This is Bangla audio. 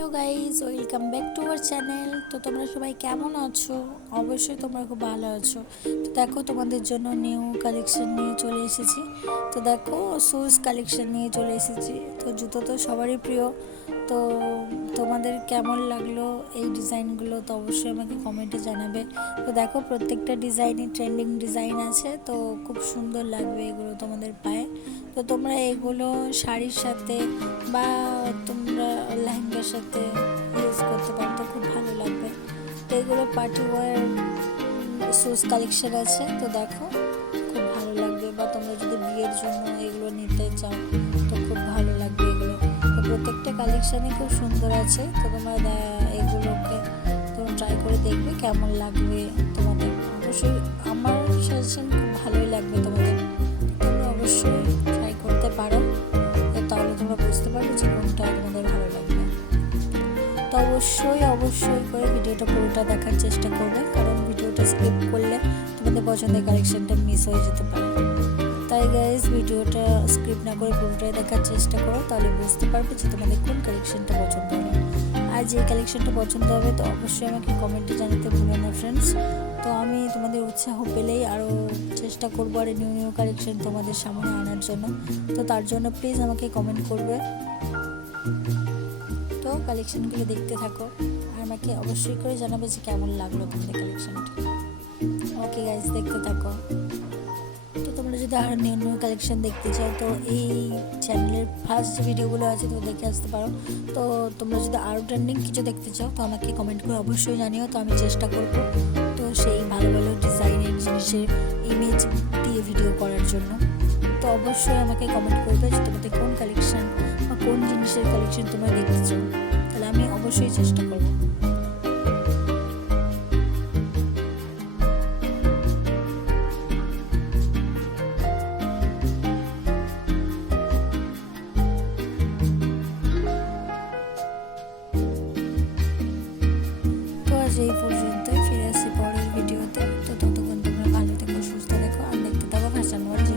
Hello guys, welcome back to our channel. তো তোমরা সবাই কেমন আছো? অবশ্যই তোমরা খুব ভালো আছো। তো দেখো, তোমাদের জন্য নিউ কালেকশন নিয়ে চলে এসেছি। তো দেখো, শুজ কালেকশন নিয়ে চলে এসেছি। তো জুতো তো সবারই প্রিয়। তো তোমাদের কেমন লাগলো এই ডিজাইনগুলো তো অবশ্যই আমাকে কমেন্টে জানাবে। তো দেখো, প্রত্যেকটা ডিজাইনই ট্রেন্ডিং ডিজাইন আছে, তো খুব সুন্দর লাগবে এগুলো তোমাদের পায়ে। তো তোমরা এগুলো শাড়ির সাথে বা তোমরা লেহেঙ্গার সাথে ইউজ করতে পারো, তো খুব ভালো লাগবে। তো এগুলো পার্টি ওয়্যার শুজ কালেকশন আছে। তো দেখো, খুব ভালো লাগবে। বা তোমরা যদি বিয়ের জন্য এগুলো নিতে চাও তো খুব ভালো লাগবে এগুলো। তো প্রত্যেকটা কালেকশানই খুব সুন্দর আছে। তো তোমরা এগুলোকে তোমরা ট্রাই করে দেখবে কেমন লাগবে তোমাদের। অবশ্যই আমার সাজেশন খুব ভালোই লাগবে তোমাদের। তোমরা অবশ্যই ট্রাই করতে পারো, তাহলে তোমরা বুঝতে পারবে যে কোনটা তোমাদের ভালো লাগবে। তো অবশ্যই করে ভিডিওটা পুরোটা দেখার চেষ্টা করবে, কারণ ভিডিওটা স্কিপ করলে তোমাদের পছন্দের কালেকশনটা মিস হয়ে যেতে পারে। তাই গাইজ, ভিডিওটা স্কিপ না করে পুরোটাই দেখার চেষ্টা করো, তাহলে বুঝতে পারবে যে তোমাদের কোন কালেকশনটা পছন্দ হবে। আর যে কালেকশনটা পছন্দ হবে তো অবশ্যই আমাকে কমেন্টে জানাতে ভুলো না ফ্রেন্ডস। তো আমি তোমাদের উৎসাহ পেলেই আরও চেষ্টা করবো আর নিউ কালেকশন তোমাদের সামনে আনার জন্য। তো তার জন্য প্লিজ আমাকে কমেন্ট করবে। তো কালেকশনগুলো দেখতে থাকো আর আমাকে অবশ্যই করে জানাবে যে কেমন লাগলো তোমাদের কালেকশনটা। ওকে গাইজ, দেখতে থাকো। তো তোমরা যদি আরও নিউ কালেকশন দেখতে চাও তো এই চ্যানেলের ফার্স্ট যে ভিডিওগুলো আছে তো দেখে আসতে পারো। তো তোমরা যদি আরও ট্রেন্ডিং কিছু দেখতে চাও তো আমাকে কমেন্ট করে অবশ্যই জানিও, তো আমি চেষ্টা করব তো সেই ভালো ভালো ডিজাইনের জিনিসের ইমেজ দিয়ে ভিডিও করার জন্য। তো অবশ্যই আমাকে কমেন্ট করবে যে তোমাদের কোন কালেকশন বা কোন জিনিসের কালেকশন তোমরা দেখতে চাও, তাহলে আমি অবশ্যই চেষ্টা করব। তো আজ এই পর্যন্তই, ফিরে আসি পরের ভিডিওতে। তো ততক্ষণ তোমরা ভালো থেকো, সুস্থ থেকো আর দেখতে থাকো ফ্যাশন ওয়ার্ল্ড।